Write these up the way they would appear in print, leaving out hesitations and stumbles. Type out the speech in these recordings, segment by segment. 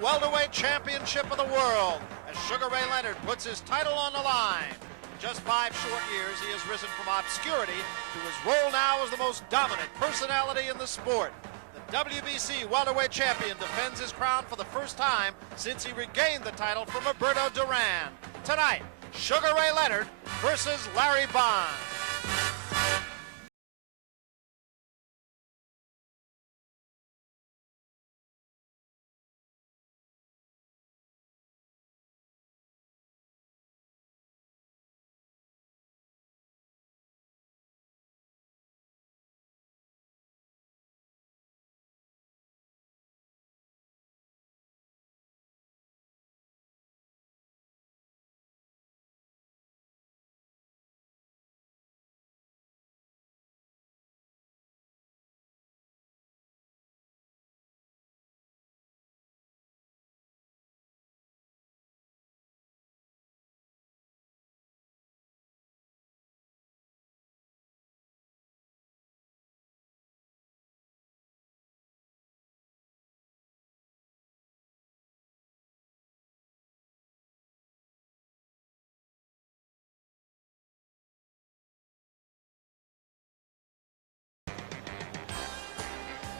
welterweight championship of the world as Sugar Ray Leonard puts his title on the line. In just 5 short years, he has risen from obscurity to his role now as the most dominant personality in the sport. The WBC welterweight champion defends his crown for the first time since he regained the title from Roberto Duran. Tonight, Sugar Ray Leonard versus Larry Bonds.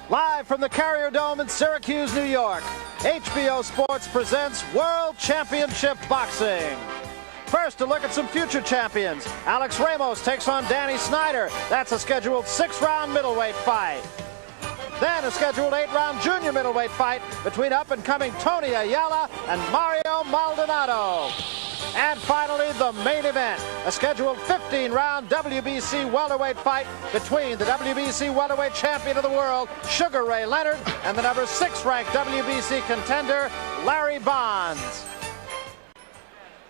Live from the Carrier Dome in Syracuse, New York, HBO Sports presents World Championship Boxing. First, a look at some future champions. Alex Ramos takes on Danny Snyder. That's a scheduled 6-round middleweight fight. Then a scheduled 8-round junior middleweight fight between up-and-coming Tony Ayala and Mario Maldonado. And finally, the main event, a scheduled 15-round WBC welterweight fight between the WBC welterweight champion of the world, Sugar Ray Leonard, and the number 6-ranked WBC contender, Larry Bonds.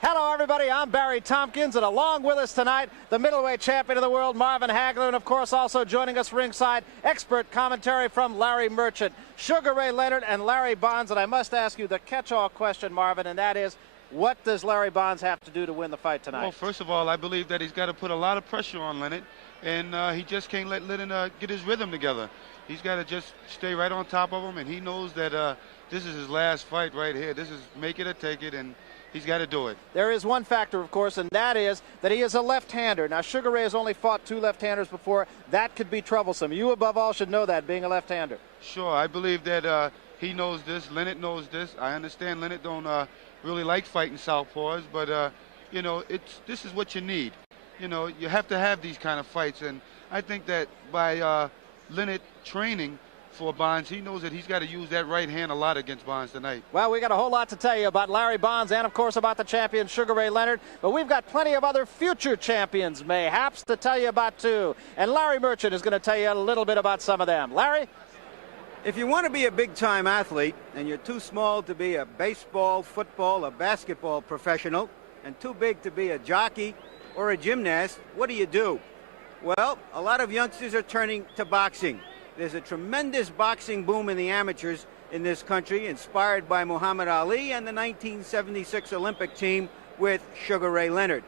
Hello, everybody. I'm Barry Tompkins, and along with us tonight, the middleweight champion of the world, Marvin Hagler, and, of course, also joining us ringside, expert commentary from Larry Merchant. Sugar Ray Leonard and Larry Bonds, and I must ask you the catch-all question, Marvin, and that is, what does Larry Bonds have to do to win the fight tonight? Well, first of all, I believe that he's got to put a lot of pressure on Leonard, and he just can't let Leonard get his rhythm together. He's got to just stay right on top of him, and he knows that this is his last fight right here. This is make it or take it, and he's got to do it. There is one factor, of course, and that is that he is a left-hander. Now, Sugar Ray has only fought 2 left-handers before. That could be troublesome. You, above all, should know that, being a left-hander. Sure, I believe that he knows this. Leonard knows this. I understand Leonard don't really like fighting southpaws, but you know, this is what you need. You know, you have to have these kind of fights, and I think that by Leonard training for Bonds, he knows that he's got to use that right hand a lot against Bonds tonight. Well, we got a whole lot to tell you about Larry Bonds and, of course, about the champion Sugar Ray Leonard, but we've got plenty of other future champions, mayhaps, to tell you about, too. And Larry Merchant is going to tell you a little bit about some of them. Larry? If you want to be a big-time athlete and you're too small to be a baseball, football, or basketball professional and too big to be a jockey or a gymnast, what do? Well, a lot of youngsters are turning to boxing. There's a tremendous boxing boom in the amateurs in this country, inspired by Muhammad Ali and the 1976 Olympic team with Sugar Ray Leonard.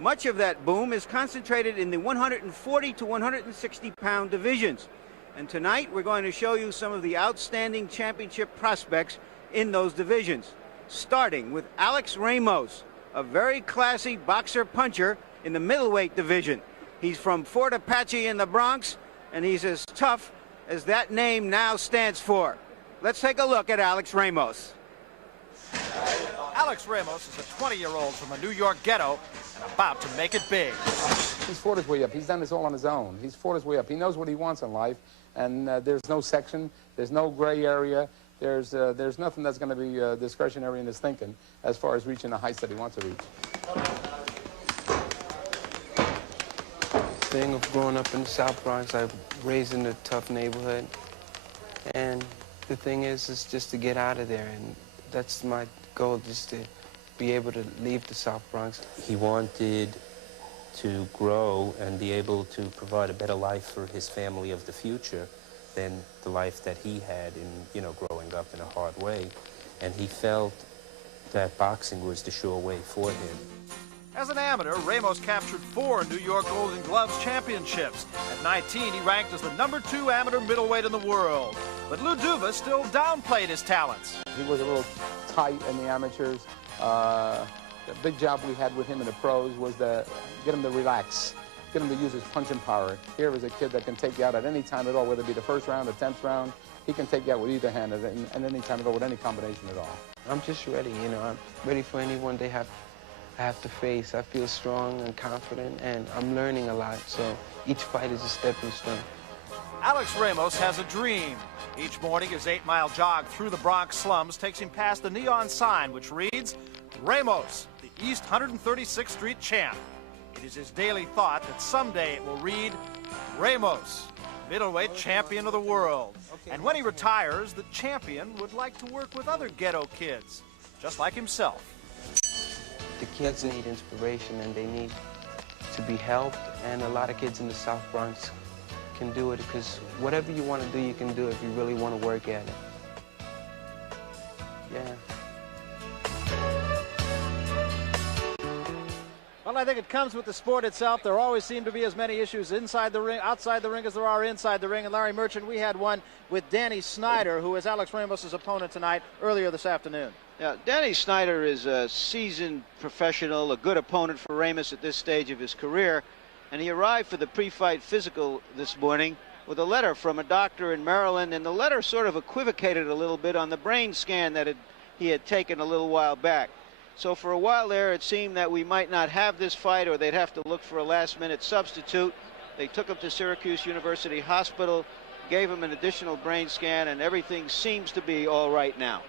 Much of that boom is concentrated in the 140 to 160-pound divisions. And tonight, we're going to show you some of the outstanding championship prospects in those divisions, starting with Alex Ramos, a very classy boxer-puncher in the middleweight division. He's from Fort Apache in the Bronx, and he's as tough as that name now stands for. Let's take a look at Alex Ramos. Alex Ramos is a 20-year-old from a New York ghetto and about to make it big. He's fought his way up. He's done this all on his own. He's fought his way up. He knows what he wants in life, and there's no section, there's no gray area, there's nothing that's going to be discretionary in his thinking as far as reaching the heights that he wants to reach. Thing of growing up in the South Bronx, I was raised in a tough neighborhood, and the thing is just to get out of there, and that's my goal, just to be able to leave the South Bronx. He wanted to grow and be able to provide a better life for his family of the future than the life that he had in, you know, growing up in a hard way. And he felt that boxing was the sure way for him. As an amateur, Ramos captured 4 New York Golden Gloves championships. At 19, he ranked as the #2 amateur middleweight in the world. but Lou Duva still downplayed his talents. He was a little tight in the amateurs. The big job we had with him in the pros was to get him to relax, get him to use his punching power. Here is a kid that can take you out at any time at all, whether it be the first round, the 10th round. He can take you out with either hand at any time at all, with any combination at all. I'm just ready, you know. I'm ready for anyone I have to face. I feel strong and confident, and I'm learning a lot, so each fight is a stepping stone. Alex Ramos has a dream. Each morning, his 8-mile jog through the Bronx slums takes him past the neon sign, which reads, Ramos, the East 136th Street champ. It is his daily thought that someday it will read, Ramos, middleweight champion of the world. And when he retires, the champion would like to work with other ghetto kids, just like himself. The kids need inspiration, and they need to be helped, and a lot of kids in the South Bronx can do it, because whatever you want to do, you can do if you really want to work at it. Yeah. Well, I think it comes with the sport itself. There always seem to be as many issues inside the ring, outside the ring as there are inside the ring. And Larry Merchant, we had one with Danny Snyder, who is Alex Ramos' opponent tonight, earlier this afternoon. Yeah, Danny Snyder is a seasoned professional, a good opponent for Ramos at this stage of his career. And he arrived for the pre-fight physical this morning with a letter from a doctor in Maryland. And the letter sort of equivocated a little bit on the brain scan that he had taken a little while back. So for a while there, it seemed that we might not have this fight, or they'd have to look for a last-minute substitute. They took him to Syracuse University Hospital, gave him an additional brain scan, and everything seems to be all right now.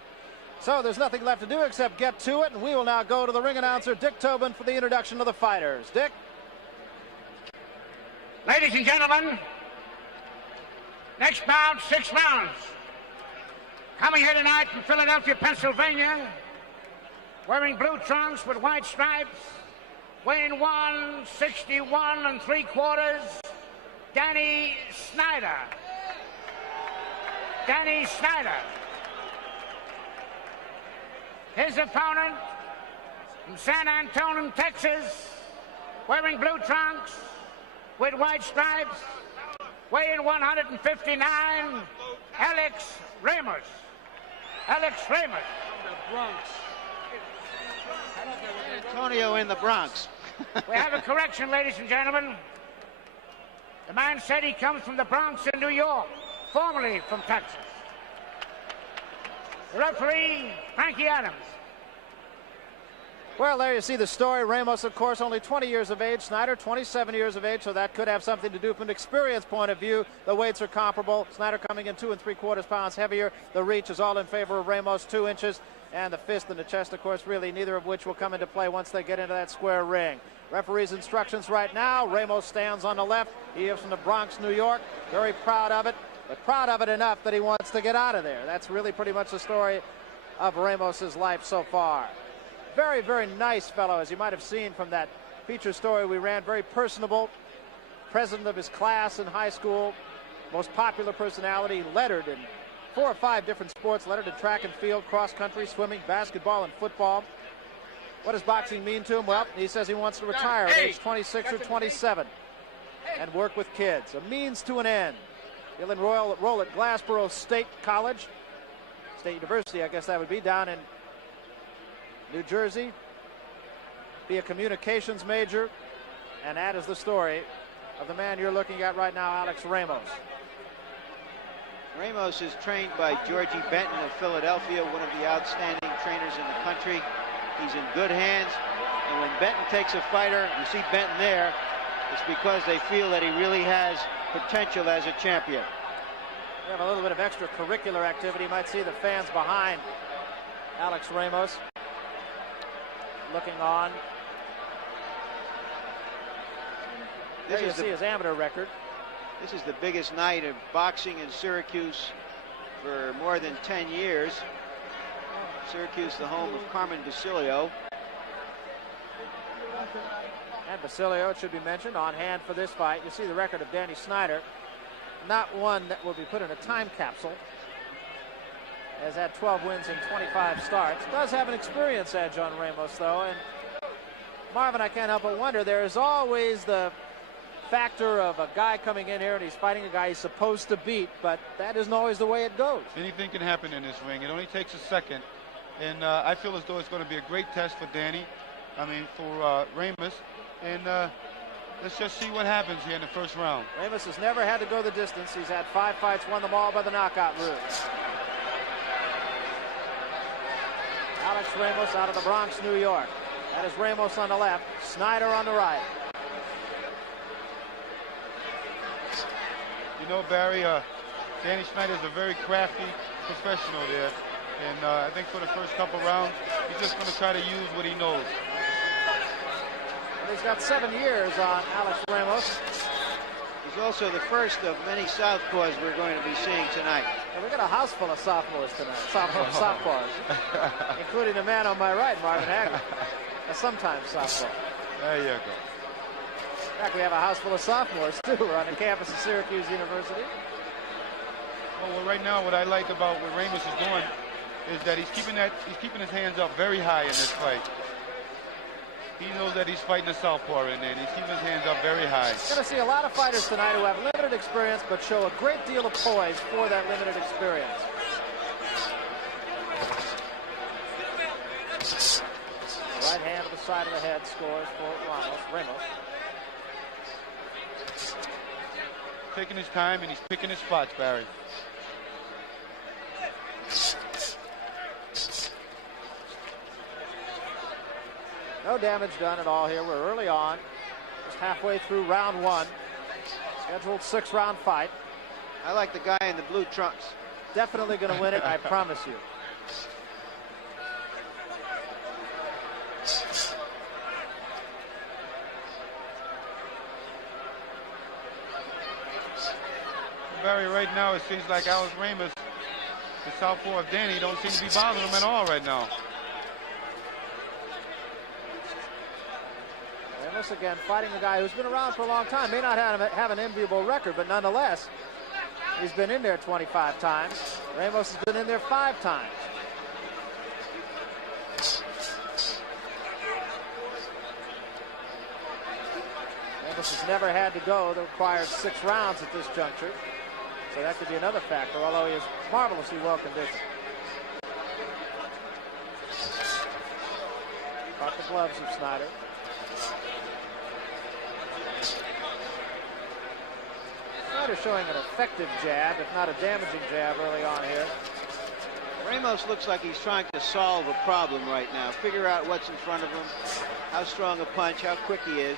So there's nothing left to do except get to it, and we will now go to the ring announcer, Dick Tobin, for the introduction of the fighters. Dick? Ladies and gentlemen, next bout, 6 rounds. Coming here tonight from Philadelphia, Pennsylvania, wearing blue trunks with white stripes, weighing 161 3/4, Danny Snyder. Danny Snyder. His opponent from San Antonio, Texas, wearing blue trunks with white stripes, weighing 159, Alex Ramos. Alex Ramos. From the Bronx. Antonio in the Bronx. We have a correction, ladies and gentlemen. The man said he comes from the Bronx in New York, formerly from Texas. The referee, Frankie Adams. Well, there you see the story. Ramos, of course, only 20 years of age. Snyder, 27 years of age, so that could have something to do from an experience point of view. The weights are comparable. Snyder coming in 2 3/4 pounds heavier. The reach is all in favor of Ramos, 2 inches. And the fist and the chest, of course, really neither of which will come into play once they get into that square ring. Referee's instructions right now. Ramos stands on the left. He is from the Bronx, New York. Very proud of it, but proud of it enough that he wants to get out of there. That's really pretty much the story of Ramos's life so far. Very, very nice fellow, as you might have seen from that feature story we ran. Very personable, president of his class in high school, most popular personality, lettered in 4 or 5 different sports, lettered in track and field, cross country, swimming, basketball, and football. What does boxing mean to him? Well, he says he wants to retire at age 26 or 27 and work with kids. A means to an end. He'll enroll at Glassboro State College, State University, I guess that would be, down in New Jersey. Be a communications major. And that is the story of the man you're looking at right now, Alex Ramos. Ramos is trained by Georgie Benton of Philadelphia, one of the outstanding trainers in the country. He's in good hands, and when Benton takes a fighter, you see Benton there, it's because they feel that he really has potential as a champion. We have a little bit of extracurricular activity. You might see the fans behind Alex Ramos looking on. There you see his amateur record. This is the biggest night of boxing in Syracuse for more than 10 years. Syracuse, the home of Carmen Basilio. And Basilio, it should be mentioned, on hand for this fight. You see the record of Danny Snyder. Not one that will be put in a time capsule. Has had 12 wins in 25 starts. Does have an experience edge on Ramos, though. And Marvin, I can't help but wonder, there is always the factor of a guy coming in here and he's fighting a guy he's supposed to beat, but that isn't always the way it goes. Anything can happen in this ring. It only takes a second. And I feel as though it's going to be a great test for for Ramos. And let's just see what happens here in the first round. Ramos has never had to go the distance. He's had 5 fights, won them all by the knockout route. Alex Ramos out of the Bronx, New York. That is Ramos on the left, Snyder on the right. You know, Barry, Danny Snyder is a very crafty professional there. And I think for the first couple rounds, he's just going to try to use what he knows. And he's got 7 years on Alex Ramos. He's also the first of many southpaws we're going to be seeing tonight. And we got a house full of sophomores tonight, southpaws, including the man on my right, Marvin Hagler, a sometimes southpaw. There you go. In fact, we have a house full of sophomores, too. We're on the campus of Syracuse University. Well, right now, what I like about what Ramos is doing is that he's keeping his hands up very high in this fight. He knows that he's fighting a southpaw in there, and he's keeping his hands up very high. You're going to see a lot of fighters tonight who have limited experience but show a great deal of poise for that limited experience. Right hand to the side of the head scores for Ramos. Taking his time, and he's picking his spots, Barry. No damage done at all here. We're early on. Just halfway through round 1. Scheduled 6-round fight. I like the guy in the blue trunks. Definitely going to win it, I promise you. Barry, right now it seems like Alex Ramos, the southpaw of Danny, don't seem to be bothering him at all right now. Ramos again fighting a guy who's been around for a long time. May not have an enviable record, but nonetheless, he's been in there 25 times. Ramos has been in there 5 times. Ramos has never had to go the required 6 rounds at this juncture. So that could be another factor, although he is marvelously well conditioned. Caught the gloves of Snyder. Snyder showing an effective jab, if not a damaging jab early on here. Ramos looks like he's trying to solve a problem right now. Figure out what's in front of him, how strong a punch, how quick he is,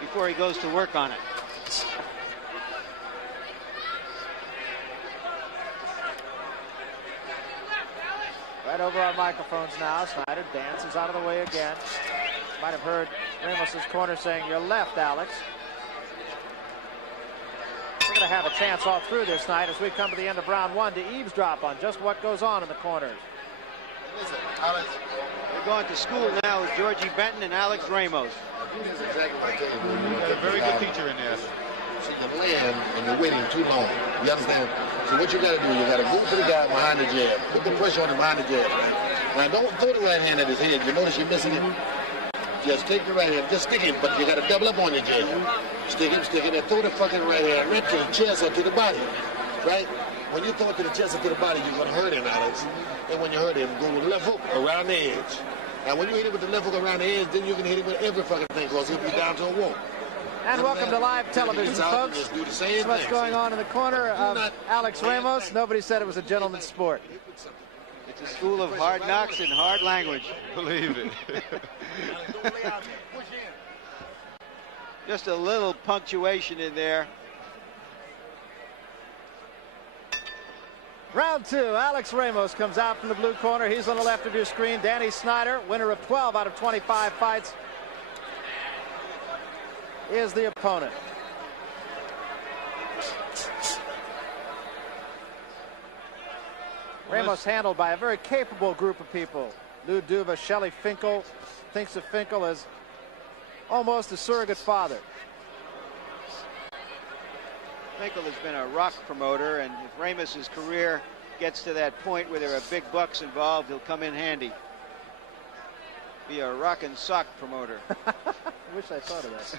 before he goes to work on it. Right over our microphones now. Snyder dances out of the way again. Might have heard Ramos's corner saying, "Your left, Alex." We're going to have a chance all through this night as we come to the end of round 1 to eavesdrop on just what goes on in the corners. Listen, Alex. We're going to school now with Georgie Benton and Alex Ramos. That's exactly what I tell you. He's got a very good teacher in there. So you're laying and you're waiting too long. You understand? So what you got to do, you got to move to the guy behind the jab. Put the pressure on him behind the jab. Now don't throw the right hand at his head. You notice you're missing it. Just take the right hand, just stick it, but you got to double up on your jab. Stick it, and throw the fucking right hand right to the chest or to the body. Right? When you throw it to the chest or to the body, you're going to hurt him, Alex. And when you hurt him, go with left hook around the edge. And when you hit him with the left hook around the edge, then you can hit him with every fucking thing, because he'll be down to a wall. And welcome to live television, folks. That's what's going on in the corner of Alex Ramos. Nobody said it was a gentleman's sport. It's a school of hard knocks and hard language. Believe it. Just a little punctuation in there. Round 2, Alex Ramos comes out from the blue corner. He's on the left of your screen. Danny Snyder, winner of 12 out of 25 fights, is the opponent. Ramos handled by a very capable group of people. Lou Duva, Shelley Finkel, thinks of Finkel as almost a surrogate father. Finkel has been a rock promoter, and if Ramos's career gets to that point where there are big bucks involved, he'll come in handy. Be a rock and sock promoter. Wish I thought of that.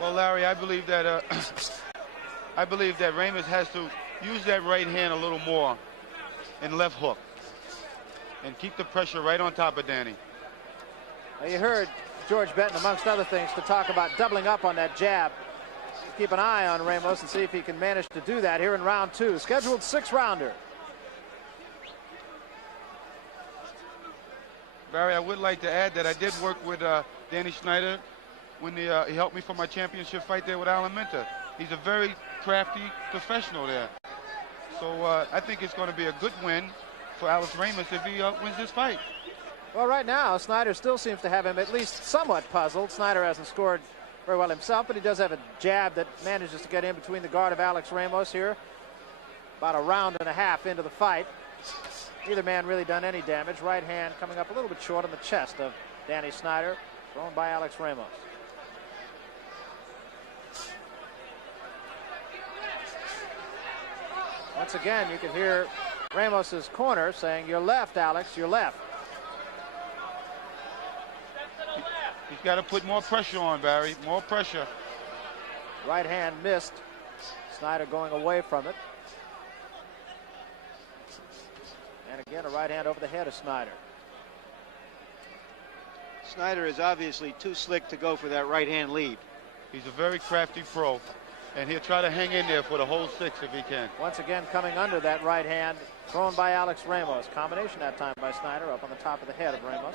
Well, Larry, I believe that Ramos has to use that right hand a little more and left hook and keep the pressure right on top of Danny. Now you heard George Benton, amongst other things, to talk about doubling up on that jab. Keep an eye on Ramos and see if he can manage to do that here in round 2. Scheduled 6-rounder. Barry, I would like to add that I did work with Danny Snyder when he helped me for my championship fight there with Alan Minter. He's a very crafty professional there. So I think it's going to be a good win for Alex Ramos if he wins this fight. Well, right now, Snyder still seems to have him at least somewhat puzzled. Snyder hasn't scored very well himself, but he does have a jab that manages to get in between the guard of Alex Ramos here. About a round and a half into the fight. Neither man really done any damage. Right hand coming up a little bit short on the chest of Danny Snyder, thrown by Alex Ramos. Once again, you can hear Ramos's corner saying, "Your left, Alex, your left." He's got to put more pressure on, Barry, more pressure. Right hand missed. Snyder going away from it. And again, a right hand over the head of Snyder. Snyder is obviously too slick to go for that right hand lead. He's a very crafty pro, and he'll try to hang in there for the whole 6 if he can. Once again, coming under that right hand, thrown by Alex Ramos. Combination that time by Snyder, up on the top of the head of Ramos.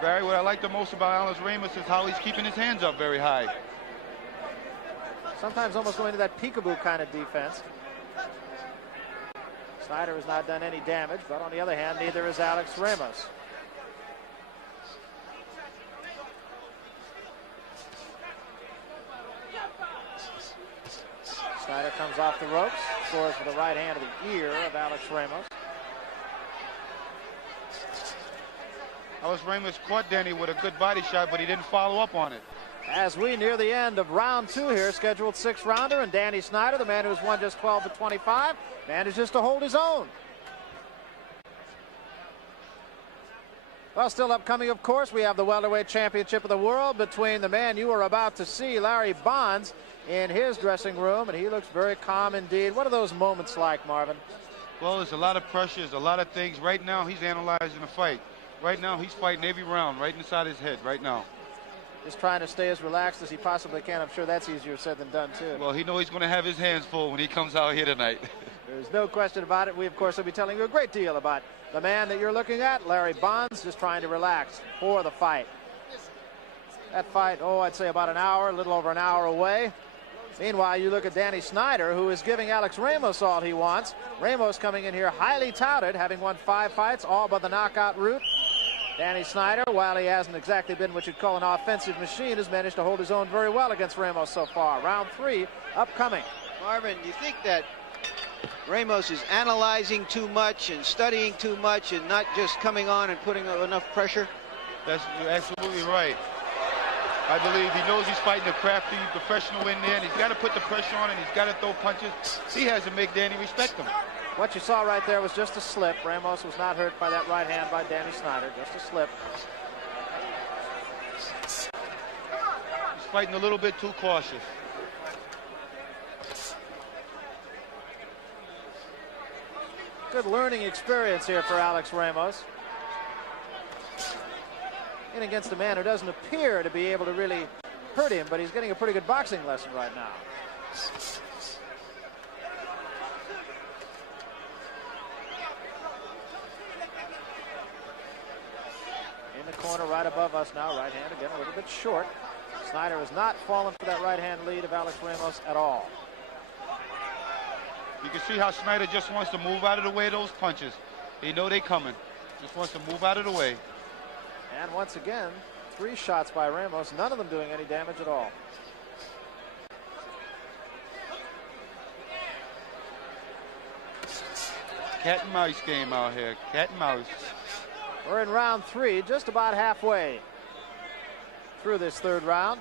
Barry, what I like the most about Alex Ramos is how he's keeping his hands up very high. Sometimes almost going to that peekaboo kind of defense. Snyder has not done any damage, but on the other hand, neither is Alex Ramos. Snyder comes off the ropes, scores with the right hand of the ear of Alex Ramos. Alex Ramos caught Danny with a good body shot, but he didn't follow up on it. As we near the end of round 2 here, scheduled 6-rounder, and Danny Snyder, the man who's won just 12 to 25, manages to hold his own. Well, still upcoming, of course, we have the welterweight championship of the world between the man you are about to see, Larry Bonds, in his dressing room, and he looks very calm indeed. What are those moments like, Marvin? Well, there's a lot of pressure, there's a lot of things. Right now, he's analyzing the fight. Right now, he's fighting every round right inside his head right now. Just trying to stay as relaxed as he possibly can. I'm sure that's easier said than done, too. Well, he knows he's going to have his hands full when he comes out here tonight. There's no question about it. We, of course, will be telling you a great deal about the man that you're looking at, Larry Bonds, just trying to relax for the fight. That fight, I'd say about an hour, a little over an hour away. Meanwhile, you look at Danny Snyder, who is giving Alex Ramos all he wants. Ramos coming in here highly touted, having won 5 fights, all by the knockout route. Danny Snyder, while he hasn't exactly been what you'd call an offensive machine, has managed to hold his own very well against Ramos so far. Round 3 upcoming. Marvin, do you think that Ramos is analyzing too much and studying too much and not just coming on and putting enough pressure? You're absolutely right. I believe he knows he's fighting a crafty professional in there, and he's got to put the pressure on, and he's got to throw punches. He has to make Danny respect him. What you saw right there was just a slip. Ramos was not hurt by that right hand by Danny Snyder, just a slip. He's fighting a little bit too cautious. Good learning experience here for Alex Ramos. And against a man who doesn't appear to be able to really hurt him, but he's getting a pretty good boxing lesson right now. In the corner right above us now, right hand again a little bit short. Snyder has not fallen for that right hand lead of Alex Ramos at all. You can see how Snyder just wants to move out of the way of those punches. He know they coming. Just wants to move out of the way. And once again, 3 shots by Ramos, none of them doing any damage at all. Cat and mouse game out here. Cat and mouse. We're in round 3, just about halfway through this 3rd round.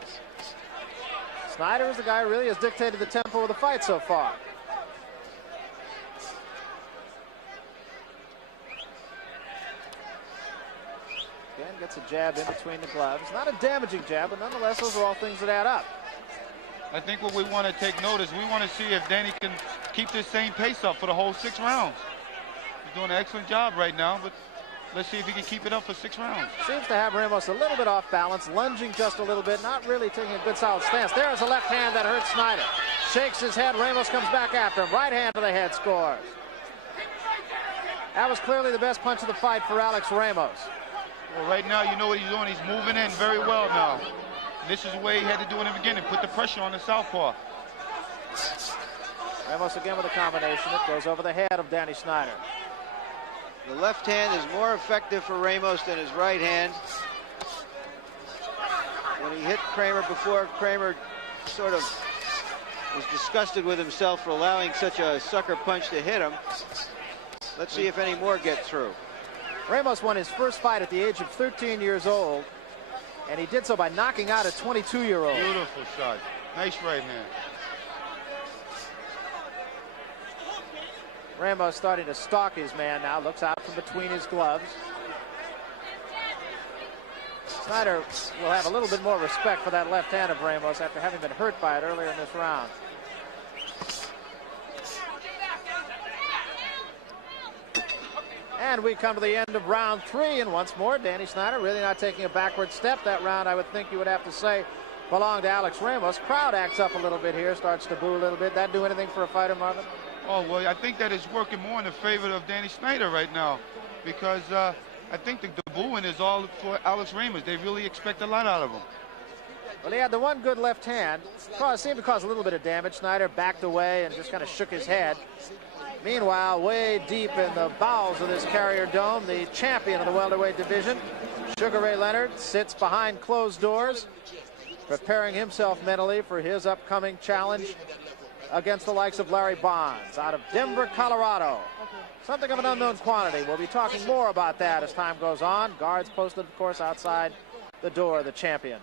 Snyder is the guy who really has dictated the tempo of the fight so far. Again, gets a jab in between the gloves. Not a damaging jab, but nonetheless, those are all things that add up. I think what we want to take note is we want to see if Danny can keep this same pace up for the whole 6 rounds. He's doing an excellent job right now, but let's see if he can keep it up for 6 rounds. Seems to have Ramos a little bit off balance, lunging just a little bit, not really taking a good solid stance. There's a left hand that hurts Snyder. Shakes his head, Ramos comes back after him. Right hand to the head, scores. That was clearly the best punch of the fight for Alex Ramos. Well, right now, you know what he's doing. He's moving in very well now. This is the way he had to do in the beginning, put the pressure on the southpaw. Ramos again with a combination. It goes over the head of Danny Snyder. The left hand is more effective for Ramos than his right hand. When he hit Kramer before, Kramer sort of was disgusted with himself for allowing such a sucker punch to hit him. Let's see if any more get through. Ramos won his first fight at the age of 13 years old, and he did so by knocking out a 22-year-old. Beautiful shot. Nice right hand. Ramos starting to stalk his man now, looks out from between his gloves. Snyder will have a little bit more respect for that left hand of Ramos after having been hurt by it earlier in this round. And we come to the end of round 3, and once more, Danny Snyder really not taking a backward step. That round, I would think you would have to say, belonged to Alex Ramos. Crowd acts up a little bit here, starts to boo a little bit. That do anything for a fighter, Marvin? Oh, well, I think that is working more in the favor of Danny Snyder right now, because I think the booing is all for Alex Ramos. They really expect a lot out of him. Well, he had the one good left hand. Seemed to cause a little bit of damage. Snyder backed away and just kind of shook his head. Meanwhile, way deep in the bowels of this Carrier Dome, the champion of the welterweight division, Sugar Ray Leonard, sits behind closed doors, preparing himself mentally for his upcoming challenge against the likes of Larry Bonds out of Denver, Colorado. Something of an unknown quantity. We'll be talking more about that as time goes on. Guards posted, of course, outside the door of the champion.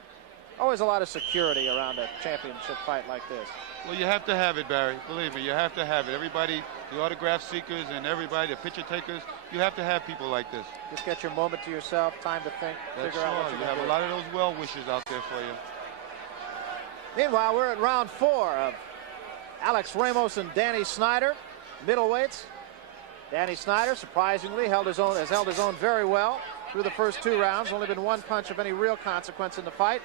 Always a lot of security around a championship fight like this. Well, you have to have it, Barry. Believe me, you have to have it. Everybody, the autograph seekers and everybody, the picture takers, you have to have people like this. Just get your moment to yourself, time to think, That's figure out what you you're have going to do. a lot of those well-wishers out there for you. Meanwhile, we're at round 4 of Alex Ramos and Danny Snyder, middleweights. Danny Snyder, surprisingly, has held his own very well through the first 2 rounds. Only been one punch of any real consequence in the fight.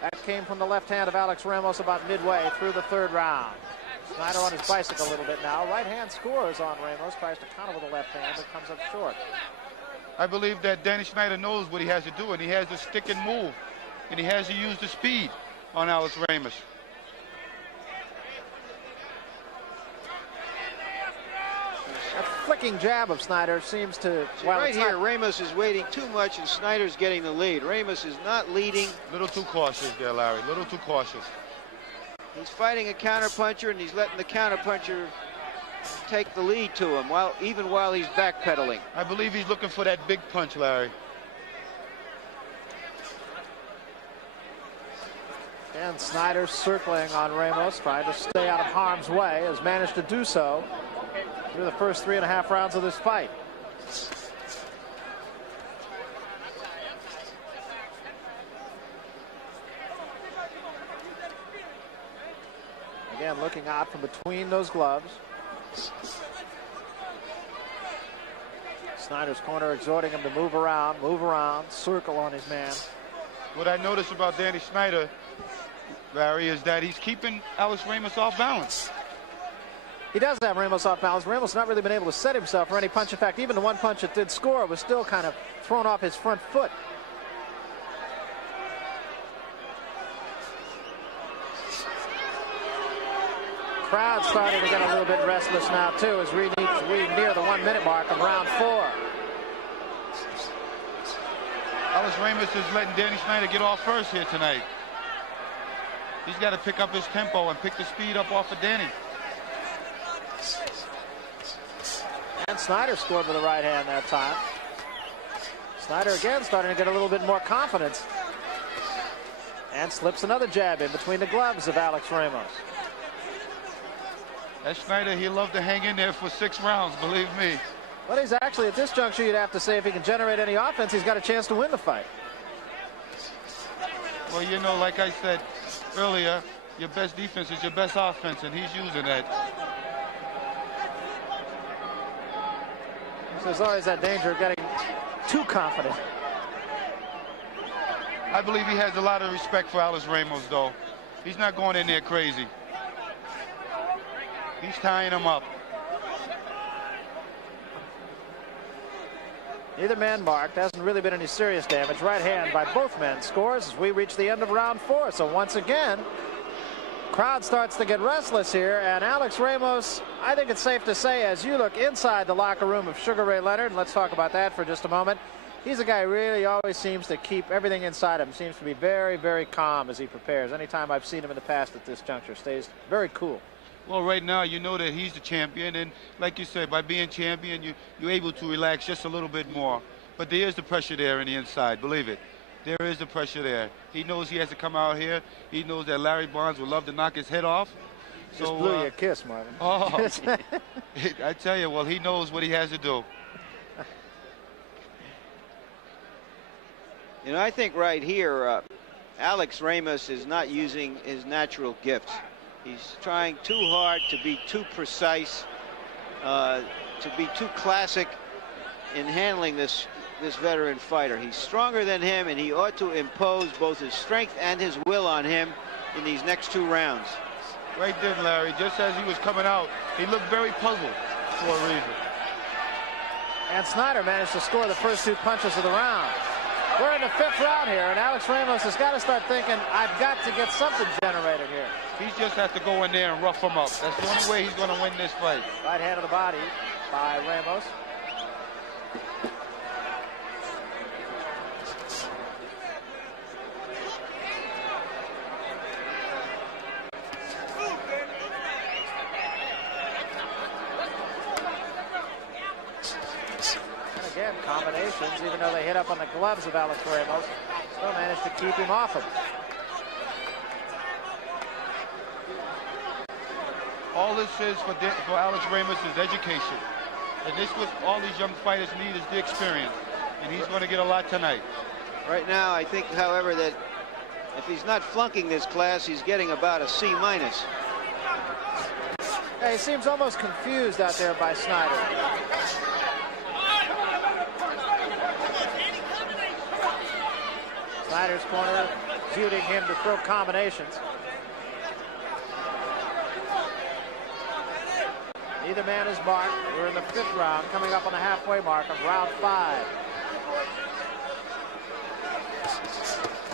That came from the left hand of Alex Ramos about midway through the 3rd round. Snyder on his bicycle a little bit now. Right hand scores on Ramos, tries to counter with the left hand, but comes up short. I believe that Danny Snyder knows what he has to do, and he has to stick and move, and he has to use the speed on Alex Ramos. That flicking jab of Snyder seems to... Right here, Ramos is waiting too much, and Snyder's getting the lead. Ramos is not leading. A little too cautious there, Larry. A little too cautious. He's fighting a counterpuncher, and he's letting the counterpuncher take the lead to him, even while he's backpedaling. I believe he's looking for that big punch, Larry. And Snyder circling on Ramos, trying to stay out of harm's way, has managed to do so through the first 3.5 rounds of this fight. Again, looking out from between those gloves. Snyder's corner exhorting him to move around, circle on his man. What I notice about Danny Snyder, Larry, is that he's keeping Alex Ramos off balance. He does have Ramos off balance. Ramos not really been able to set himself for any punch. In fact, even the one punch that did score was still kind of thrown off his front foot. Crowd starting to get a little bit restless now, too, as we near the 1-minute mark of round 4. Alex Ramos is letting Danny Snyder get off first here tonight. He's got to pick up his tempo and pick the speed up off of Danny. And Snyder scored with the right hand that time. Snyder again starting to get a little bit more confidence. And slips another jab in between the gloves of Alex Ramos. That Snyder, he loved to hang in there for 6 rounds, believe me. Well, he's actually, at this juncture, you'd have to say if he can generate any offense, he's got a chance to win the fight. Well, you know, like I said earlier, your best defense is your best offense, and he's using that. So there's always that danger of getting too confident. I believe he has a lot of respect for Alex Ramos, though. He's not going in there crazy. He's tying him up. Neither man marked. Hasn't really been any serious damage. Right hand by both men scores as we reach the end of round 4. So once again, crowd starts to get restless here. And Alex Ramos, I think it's safe to say, as you look inside the locker room of Sugar Ray Leonard, and let's talk about that for just a moment, he's a guy who really always seems to keep everything inside him. Seems to be very, very calm as he prepares. Anytime I've seen him in the past at this juncture, stays very cool. Well, right now, you know that he's the champion, and like you said, by being champion, you're able to relax just a little bit more. But there is the pressure there in the inside, believe it. There is the pressure there. He knows he has to come out here. He knows that Larry Bonds would love to knock his head off. Just blew you a kiss, Marvin. Oh, I tell you, well, he knows what he has to do. You know, I think right here, Alex Ramos is not using his natural gifts. He's trying too hard to be too precise, to be too classic in handling this veteran fighter. He's stronger than him, and he ought to impose both his strength and his will on him in these next 2 rounds. Right then, Larry, just as he was coming out, he looked very puzzled for a reason. And Snyder managed to score the first 2 punches of the round. We're in the 5th round here, and Alex Ramos has got to start thinking, I've got to get something generated here. He just has to go in there and rough him up. That's the only way he's going to win this fight. Right hand of the body by Ramos. Again, combinations, even though they hit up on the gloves of Alex Ramos, still managed to keep him off him. All this is for Alex Ramos is education. And this is what all these young fighters need, is the experience. And he's going to get a lot tonight. Right now, I think, however, that if he's not flunking this class, he's getting about a C-. Yeah, he seems almost confused out there by Snyder. Snyder's corner shooting him to throw combinations. Neither man is marked. We're in the 5th round, coming up on the halfway mark of round 5.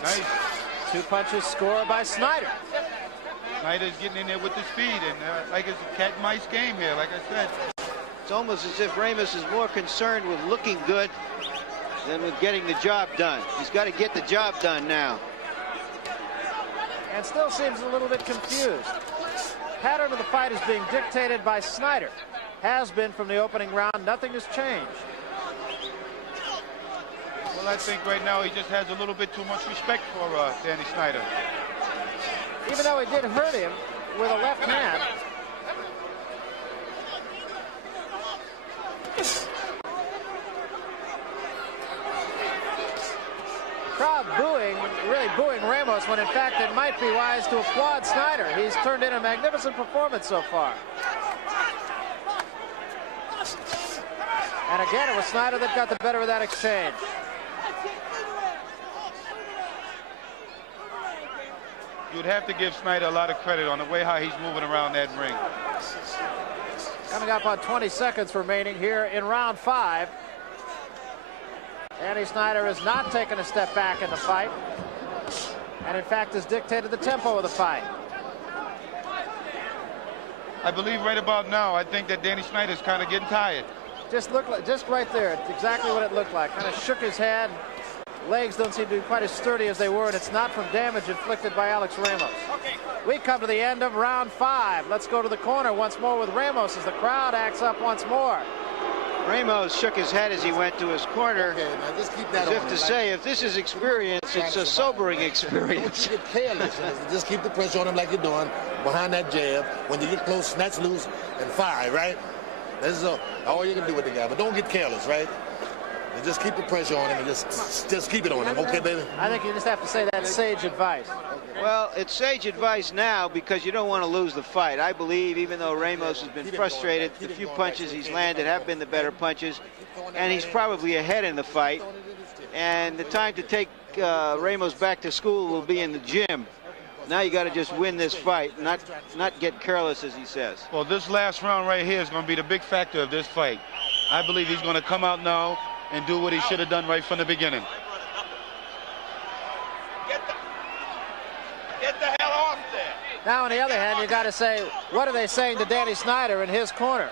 Nice. 2 punches scored by Snyder. Snyder's getting in there with the speed, and like it's a cat and mice game here, like I said. It's almost as if Ramos is more concerned with looking good than with getting the job done. He's got to get the job done now. And still seems a little bit confused. Pattern of the fight is being dictated by Snyder. Has been from the opening round. Nothing has changed. Well, I think right now he just has a little bit too much respect for Danny Snyder. Even though he did hurt him with a left hand. Crowd booing, really booing Ramos, when in fact it might be wise to applaud Snyder. He's turned in a magnificent performance so far. And again, it was Snyder that got the better of that exchange. You'd have to give Snyder a lot of credit on the way how he's moving around that ring. Coming up on 20 seconds remaining here in round 5. Danny Snyder has not taken a step back in the fight, and in fact has dictated the tempo of the fight. I believe right about now, I think that Danny Snyder's kind of getting tired. Just right there, it's exactly what it looked like. Kind of shook his head. Legs don't seem to be quite as sturdy as they were, and it's not from damage inflicted by Alex Ramos. We come to the end of round 5. Let's go to the corner once more with Ramos as the crowd acts up once more. Ramos shook his head as he went to his corner, Okay, now just keep that as on. if to say, if this is experience, it's a sobering experience. Don't get careless. Just keep the pressure on him like you're doing behind that jab. When you get close, snatch loose and fire, right? This is all you can do with the guy. But don't get careless, right? And just keep the pressure on him and just keep it on him. Okay, baby? I think you just have to say that's sage advice. Well, it's sage advice now because you don't want to lose the fight. I believe even though Ramos has been frustrated, the few punches he's landed have been the better punches, and he's probably ahead in the fight. And the time to take Ramos back to school will be in the gym. Now you got to just win this fight, not get careless, as he says. Well, this last round right here is going to be the big factor of this fight. I believe he's going to come out now and do what he should have done right from the beginning. Get the hell off there. Now, on the other hand, you got to say, what are they saying to Danny Snyder in his corner?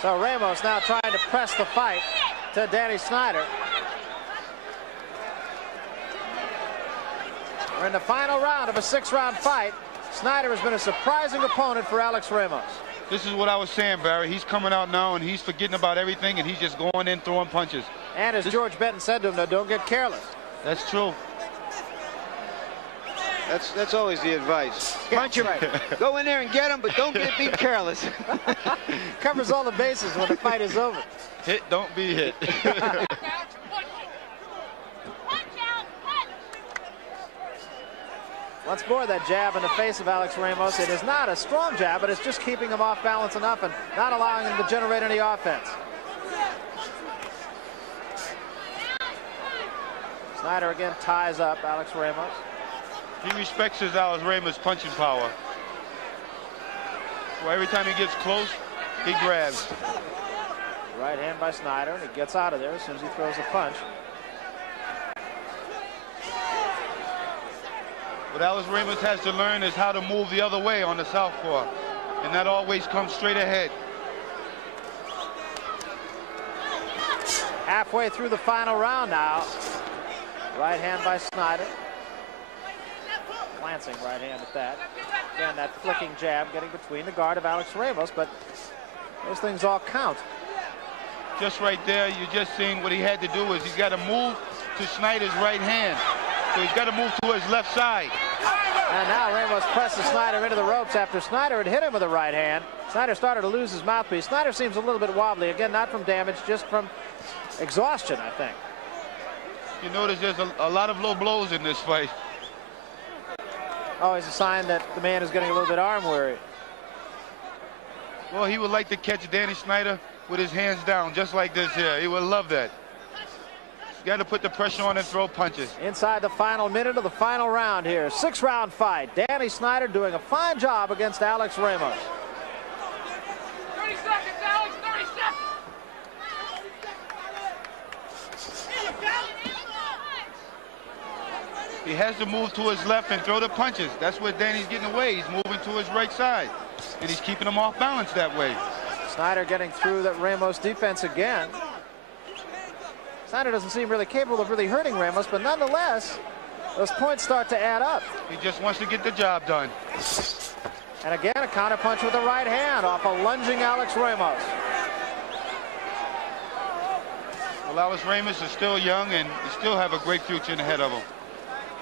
So Ramos now trying to press the fight to Danny Snyder. We're in the final round of a 6-round fight. Snyder has been a surprising opponent for Alex Ramos. This is what I was saying, Barry. He's coming out now, and he's forgetting about everything, and he's just going in throwing punches. And as George Benton said to him, now don't get careless. That's true. That's always the advice. Punch him. Right. Go in there and get him, but don't be careless. Covers all the bases when the fight is over. Hit, don't be hit. Once more, that jab in the face of Alex Ramos. It is not a strong jab, but it's just keeping him off balance enough and not allowing him to generate any offense. Snyder again ties up Alex Ramos. He respects his Alex Ramos punching power. So every time he gets close, he grabs. Right hand by Snyder, and he gets out of there as soon as he throws a punch. What Alex Ramos has to learn is how to move the other way on the southpaw, and that always comes straight ahead. Halfway through the final round now. Right hand by Snyder. Glancing right hand at that. Again, that flicking jab getting between the guard of Alex Ramos, but those things all count. Just right there, you're just seeing what he had to do is he's got to move to Snyder's right hand. So he's got to move to his left side. And now Ramos presses Snyder into the ropes after Snyder had hit him with a right hand. Snyder started to lose his mouthpiece. Snyder seems a little bit wobbly. Again, not from damage, just from exhaustion, I think. You notice there's a lot of low blows in this fight. Always a sign that the man is getting a little bit arm weary. Well, he would like to catch Danny Snyder with his hands down, just like this here. He would love that. He's got to put the pressure on and throw punches. Inside the final minute of the final round here. 6-round fight. Danny Snyder doing a fine job against Alex Ramos. 30 seconds, Alex, 30 seconds. He has to move to his left and throw the punches. That's where Danny's getting away. He's moving to his right side, and he's keeping him off balance that way. Snyder getting through that Ramos defense again. Snyder doesn't seem really capable of really hurting Ramos, but nonetheless, those points start to add up. He just wants to get the job done. And again, a counter punch with the right hand off a lunging Alex Ramos. Well, Alex Ramos is still young, and he still have a great future ahead of him.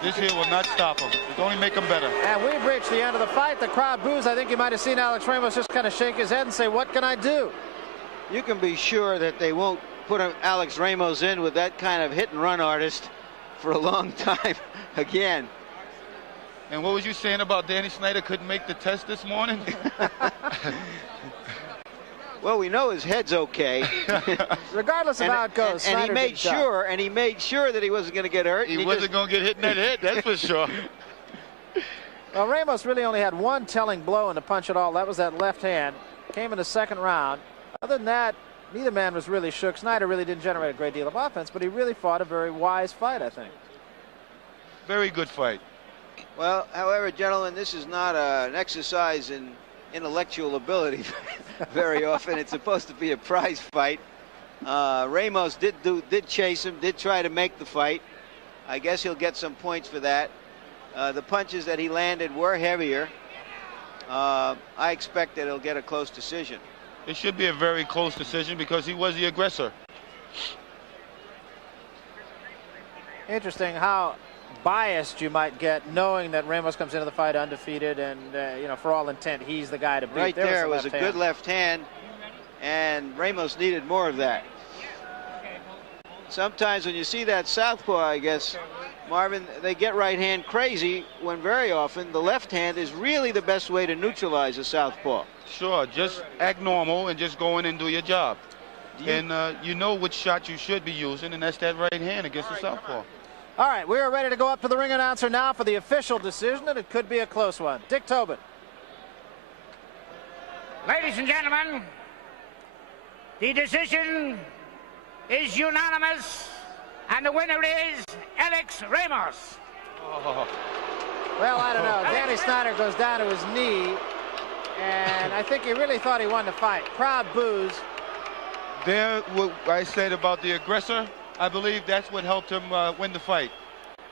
This here will not stop him. It'll only make him better. And we've reached the end of the fight. The crowd boos. I think you might have seen Alex Ramos just kind of shake his head and say, what can I do? You can be sure that they won't put Alex Ramos in with that kind of hit-and-run artist for a long time again. And what was you saying about Danny Snyder couldn't make the test this morning? Well, we know his head's okay. Regardless of how it goes, and he made sure that he wasn't going to get hurt. He wasn't going to get hit in that head, that's for sure. Well, Ramos really only had one telling blow in the punch at all. That was that left hand. Came in the second round. Other than that, neither man was really shook. Snyder really didn't generate a great deal of offense, but he really fought a very wise fight, I think. Very good fight. Well, however, gentlemen, this is not an exercise in intellectual ability very often. It's supposed to be a prize fight. Ramos did chase him, did try to make the fight. I guess he'll get some points for that. The punches that he landed were heavier. I expect that he'll get a close decision. It should be a very close decision because he was the aggressor. Interesting how biased you might get knowing that Ramos comes into the fight undefeated and, you know, for all intent, he's the guy to beat. Right there was a good left hand, and Ramos needed more of that. Sometimes when you see that southpaw, I guess, Marvin, they get right hand crazy when very often the left hand is really the best way to neutralize a southpaw. Sure, just act normal and just go in and do your job. And you know which shot you should be using, and that's that right hand against the southpaw. All right, we are ready to go up to the ring announcer now for the official decision, and it could be a close one. Dick Tobin. Ladies and gentlemen, the decision is unanimous, and the winner is Alex Ramos. Oh. Well, I don't know. Danny Snyder goes down to his knee, and I think he really thought he won the fight. Crowd boos. There, what I said about the aggressor, I believe that's what helped him win the fight,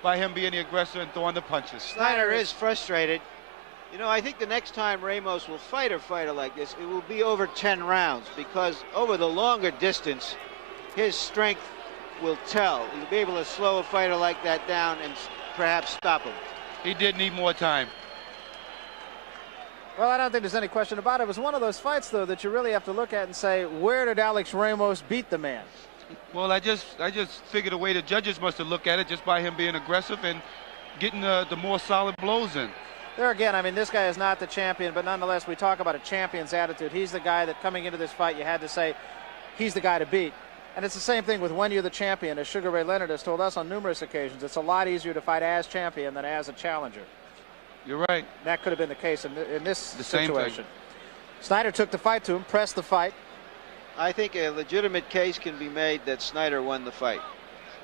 by him being the aggressor and throwing the punches. Snyder is frustrated. You know, I think the next time Ramos will fight a fighter like this, it will be over 10 rounds, because over the longer distance, his strength will tell. He'll be able to slow a fighter like that down and perhaps stop him. He did need more time. Well, I don't think there's any question about it. It was one of those fights, though, that you really have to look at and say, where did Alex Ramos beat the man? Well, I just figured the way the judges must have looked at it, just by him being aggressive and getting the more solid blows in. There again, I mean, this guy is not the champion, but nonetheless, we talk about a champion's attitude. He's the guy that coming into this fight, you had to say, he's the guy to beat. And it's the same thing with when you're the champion. As Sugar Ray Leonard has told us on numerous occasions, it's a lot easier to fight as champion than as a challenger. You're right. That could have been the case in this situation. Same Snyder took the fight to him, pressed the fight. I think a legitimate case can be made that Snyder won the fight.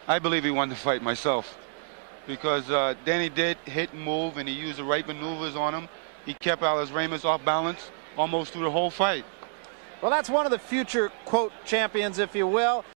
I believe he won the fight myself, because Danny did hit and move, and he used the right maneuvers on him. He kept Alex Ramos off balance almost through the whole fight. Well, that's one of the future, quote, champions, if you will.